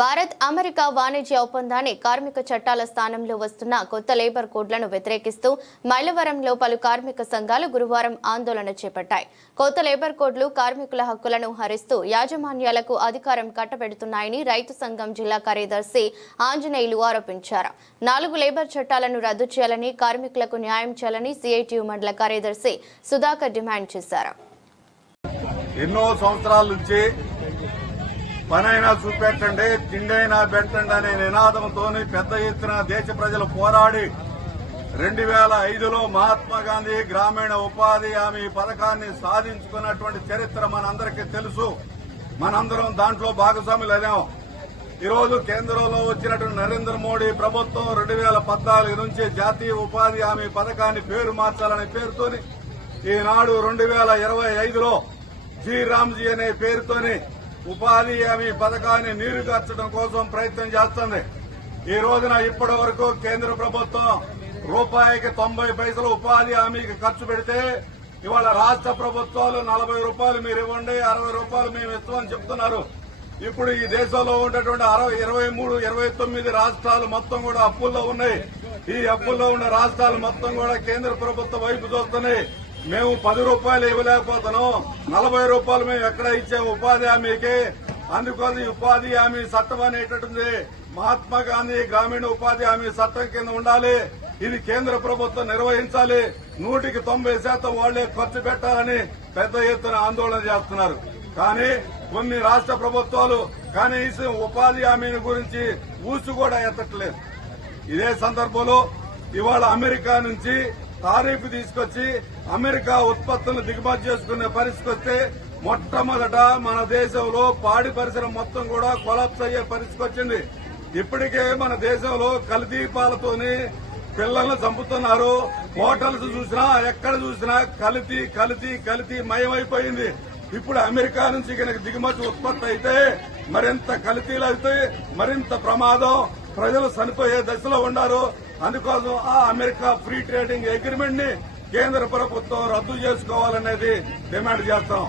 Bharat America వాణిజ్య ఒప్పందాన్ని కార్మిక చట్టాల స్థానంలో వస్తున్న కొత్త లేబర్ కోడ్లను వ్యతిరేకిస్తూ మైలవరంలో పలు కార్మిక సంఘాలు గురువారం ఆందోళన చేపట్టాయి. కొత్త లేబర్ కోడ్లు కార్మికుల హక్కులను హరిస్తూ యాజమాన్యాలకు అధికారం కట్టబెడుతున్నాయని రైతు సంఘం జిల్లా కార్యదర్శి ఆంజనేయులు ఆరోపించారు. నాలుగు లేబర్ చట్టాలను రద్దు చేయాలని కార్మికులకు న్యాయం చేయాలని సిఐటియు మండల కార్యదర్శి సుధాకర్ డిమాండ్ చేశారు. ఎన్నో సంవత్సరాల నుంచి పనైనా చూపెట్టండి తిండైనా పెట్టండి అనే నినాదంతో పెద్ద ఎత్తున దేశ ప్రజలు పోరాడి రెండు వేల ఐదులో మహాత్మా గాంధీ గ్రామీణ ఉపాధి హామీ పథకాన్ని సాధించుకున్నటువంటి చరిత్ర మనందరికీ తెలుసు. మనందరం దాంట్లో భాగస్వాములైనాం ఈరోజు కేంద్రంలో వచ్చినటువంటి నరేంద్ర మోడీ ప్రభుత్వం రెండు వేల పద్నాలుగు నుంచి జాతీయ ఉపాధి హామీ పథకాన్ని పేరు మార్చాలనే పేరుతోని ఈనాడు రెండు వేల ఇరవై ఐదులో జీ రామ్జీ అనే పేరుతోని ఉపాధి హామీ పథకాన్ని నీరుగార్చడం కోసం ప్రయత్నం చేస్తుంది. ఈ రోజున ఇప్పటి వరకు కేంద్ర ప్రభుత్వం రూపాయికి తొంభై పైసలు ఉపాధి హామీకి ఖర్చు పెడితే ఇవాళ రాష్ట్ర ప్రభుత్వాలు నలభై రూపాయలు మీరు ఇవ్వండి అరవై రూపాయలు మేము ఇస్తామని చెప్తున్నారు. ఇప్పుడు ఈ దేశంలో ఉన్నటువంటి అరవై ఇరవై మూడు ఇరవై తొమ్మిది రాష్ట్రాలు మొత్తం కూడా అప్పుల్లో ఉన్నాయి. ఈ అప్పుల్లో ఉన్న రాష్ట్రాలు మొత్తం కూడా కేంద్ర ప్రభుత్వం వైపు చూస్తున్నాయి. మేము పది రూపాయలు ఇవ్వలేకపోతున్నాం. నలభై రూపాయలు మేము ఎక్కడ ఇచ్చే? ఉపాధి హామీకి. అందుకోసం ఉపాధి హామీ చట్టం అనేటటువంటి మహాత్మా గాంధీ గ్రామీణ ఉపాధి హామీ చట్టం కింద ఉండాలి. ఇది కేంద్ర ప్రభుత్వం నిర్వహించాలి. నూటికి తొంభై శాతం వాళ్ళే ఖర్చు పెట్టాలని పెద్ద ఎత్తున ఆందోళన చేస్తున్నారు. కానీ కొన్ని రాష్ట్ర ప్రభుత్వాలు కనీసం ఉపాధి హామీని గురించి ఊసు కూడా ఎత్తట్లేదు. ఇదే సందర్భంలో ఇవాళ అమెరికా నుంచి తారీఫ్ తీసుకొచ్చి అమెరికా ఉత్పత్తులను దిగుమతి చేసుకునే పరిస్థితి వస్తే మొట్టమొదట మన దేశంలో పాడి పరిశ్రమ మొత్తం కూడా కొలాప్స్ అయ్యే పరిస్థితి వచ్చింది. ఇప్పటికే మన దేశంలో కల్తీ పిల్లల్ని పిల్లలను చంపుతున్నారు. హోటల్స్ చూసినా ఎక్కడ చూసినా కలితీ కలితీ కలితీ మయమైపోయింది. ఇప్పుడు అమెరికా నుంచి కనుక దిగుమతి ఉత్పత్తి అయితే మరింత కలితీలు అవుతాయి మరింత ప్రమాదం ప్రజలు చనిపోయే దశలో ఉన్నారు. అందుకోసం ఆ అమెరికా ఫ్రీ ట్రేడింగ్ అగ్రిమెంట్ని కేంద్ర ప్రభుత్వం రద్దు చేసుకోవాలనేది డిమాండ్ చేస్తాం.